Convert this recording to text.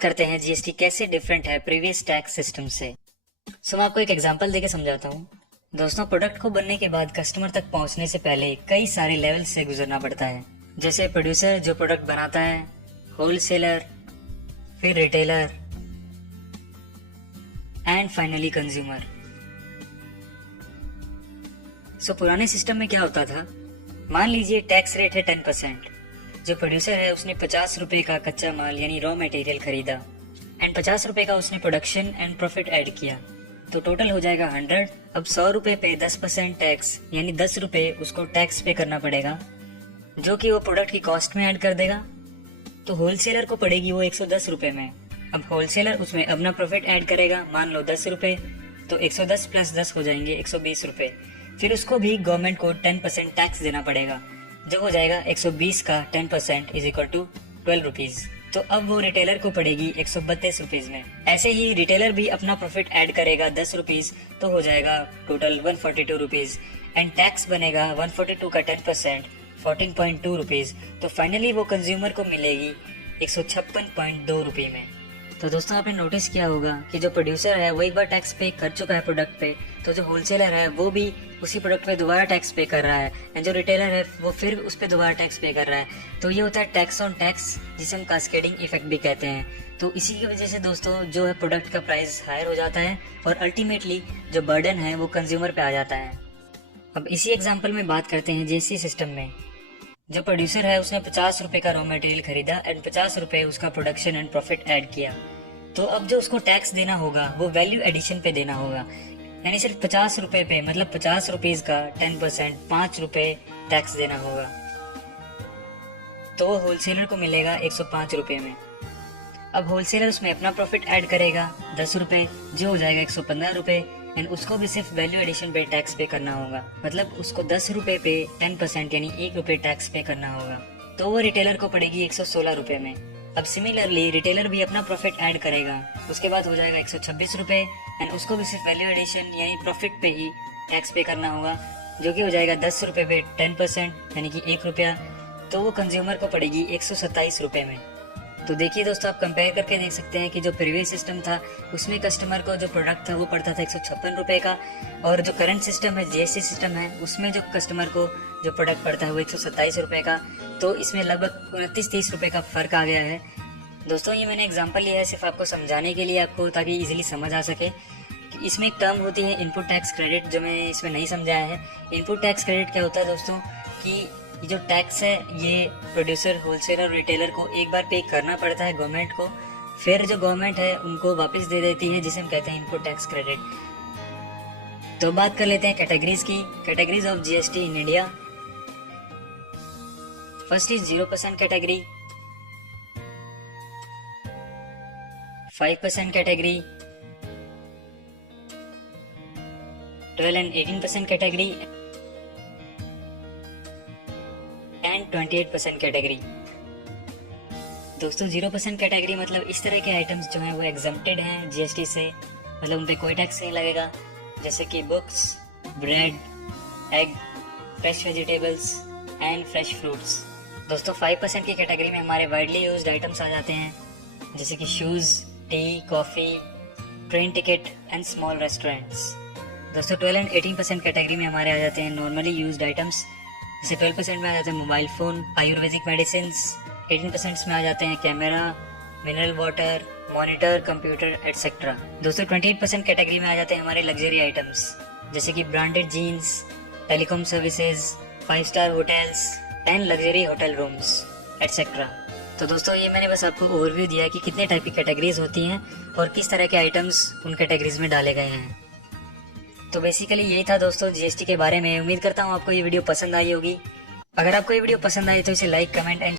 करते हैं जीएसटी कैसे डिफरेंट है प्रीवियस टैक्स सिस्टम से। मैं आपको एक एग्जांपल देके समझाता हूँ। दोस्तों, प्रोडक्ट को बनने के बाद कस्टमर तक पहुँचने से पहले कई सारे लेवल से गुजरना पड़ता है, जैसे प्रोड्यूसर जो प्रोडक्ट बनाता है, होलसेलर, फिर रिटेलर एंड फाइनली कंज्यूमर। पुराने सिस्टम में क्या होता था, मान लीजिए टैक्स रेट है 10%। जो प्रोड्यूसर है उसने 50 रुपए का कच्चा माल यानी रॉ मटेरियल खरीदा एंड 50 रुपए का उसने प्रोडक्शन एंड प्रॉफिट ऐड किया, तो टोटल हो जाएगा 100। अब 100 रुपए पे 10% टैक्स यानी 10 रुपए उसको टैक्स पे करना पड़ेगा, जो कि वो प्रोडक्ट की कॉस्ट में ऐड कर देगा। तो होलसेलर को पड़ेगी वो 110 रुपए में। अब होलसेलर उसमें अपना प्रॉफिट ऐड करेगा, मान लो 10 रुपए, तो 110 प्लस 10 हो जाएंगे 120 रुपए। फिर उसको भी गवर्नमेंट को 10% टैक्स देना पड़ेगा, जो हो जाएगा 120 का 10% इज इक्वल टू 12 रुपीज। तो अब वो रिटेलर को पड़ेगी 132 रुपीज में। ऐसे ही रिटेलर भी अपना प्रॉफिट ऐड करेगा 10 रुपीज, तो हो जाएगा टोटल 142 रुपीज एंड टैक्स बनेगा 142 का 10% 14.2 रुपीज। तो फाइनली वो कंज्यूमर को मिलेगी 156.2 रुपये में। तो दोस्तों, आपने नोटिस किया होगा कि जो प्रोड्यूसर है वो एक बार टैक्स पे कर चुका है प्रोडक्ट पे, तो जो होलसेलर है वो भी उसी प्रोडक्ट पे दोबारा टैक्स पे कर रहा है एंड जो रिटेलर है वो फिर उस पे दोबारा टैक्स पे कर रहा है। तो ये होता है टैक्स ऑन टैक्स, जिसे हम कास्केडिंग इफेक्ट भी कहते हैं। तो इसी की वजह से दोस्तों जो है प्रोडक्ट का प्राइस हायर हो जाता है और अल्टीमेटली जो बर्डन है वो कंज्यूमर पे आ जाता है। अब इसी एग्जाम्पल में बात करते हैं जीएसटी सिस्टम में। जो प्रोड्यूसर है उसने 50 रुपए का रॉ मटेरियल खरीदा एंड 50 रुपए उसका प्रोडक्शन एंड प्रॉफिट ऐड किया, तो अब जो उसको टैक्स देना होगा वो वैल्यू एडिशन पे देना होगा, यानी सिर्फ 50 रुपए पे, मतलब 50 रुपीज का 10% 5 रुपए टैक्स देना होगा। तो वो होलसेलर को मिलेगा 105 रुपए में। अब होलसेलर उसमें अपना प्रॉफिट ऐड करेगा 10 रुपए, जो हो जाएगा 115 रुपए एंड उसको भी सिर्फ वैल्यू एडिशन पे टैक्स पे करना होगा, मतलब उसको 10 रुपए पे 10% यानी 1 रुपए टैक्स पे करना होगा। तो वो रिटेलर को पड़ेगी 116 रुपए में। अब सिमिलरली रिटेलर भी अपना प्रॉफिट ऐड करेगा, उसके बाद हो जाएगा 126 रुपए एंड उसको भी सिर्फ वैल्यू एडिशन यानी प्रॉफिट पे ही टैक्स पे करना होगा, जो कि हो जाएगा 10 रुपए पे 10% यानी कि 1 रुपया। तो वो कंज्यूमर को पड़ेगी 127 रुपए में। तो देखिए दोस्तों, आप कंपेयर करके देख सकते हैं कि जो प्रीवियस सिस्टम था उसमें कस्टमर को जो प्रोडक्ट था वो पड़ता था 156 रुपए का, और जो करंट सिस्टम है जीएसटी सिस्टम है उसमें जो कस्टमर को जो प्रोडक्ट पड़ता है वो 127 रुपए का। तो इसमें लगभग 29-30 रुपए का फर्क आ गया है। दोस्तों, ये मैंने एग्जांपल लिया है सिर्फ आपको समझाने के लिए, आपको ताकि इजीली समझ आ सके कि इसमें एक टर्म होती है इनपुट टैक्स क्रेडिट, जो मैं इसमें नहीं समझाया है। इनपुट टैक्स क्रेडिट क्या होता है दोस्तों, कि ये जो टैक्स है ये प्रोड्यूसर, होलसेलर और रिटेलर को एक बार पे करना पड़ता है गवर्नमेंट को, फिर जो गवर्नमेंट है उनको वापस दे देती है, जिसे हम कहते हैं इनपुट टैक्स क्रेडिट। तो बात कर लेते हैं कैटेगरीज की। Categories of GST in India. First is 0% category, 5% category, 12 and 18% category and 28% category. दोस्तों, 0% कैटेगरी मतलब इस तरह के आइटम्स जो हैं वो एग्जम्प्टेड हैं जीएसटी से, मतलब उन पे कोई टैक्स नहीं लगेगा, जैसे कि books, bread, egg, fresh vegetables and fresh fruits. दोस्तों, 5% की कैटेगरी में हमारे वाइडली यूज्ड आइटम्स आ जाते हैं, जैसे कि shoes, T, coffee, train ticket and small restaurants. दोस्तों, 12 and 18% कैटेगरी में हमारे आ जाते हैं नॉर्मली यूज्ड आइटम्स, जैसे 12% में आ जाते हैं मोबाइल फोन, आयुर्वेदिक मेडिसिन, 18% में आ जाते हैं camera, mineral water, monitor, computer etcetera. दोस्तों, 28% कैटेगरी में आ जाते हैं हमारे लग्जरी आइटम्स, जैसे कि branded jeans, telecom services, 5 star hotels and luxury hotel rooms etcetera. तो दोस्तों, ये मैंने बस आपको ओवरव्यू दिया कि कितने टाइप की कैटेगरीज होती हैं और किस तरह के आइटम्स उन कैटेगरीज में डाले गए हैं। तो बेसिकली यही था दोस्तों जीएसटी के बारे में। उम्मीद करता हूँ आपको ये वीडियो पसंद आई होगी। अगर आपको ये वीडियो पसंद आई तो इसे लाइक, कमेंट एंड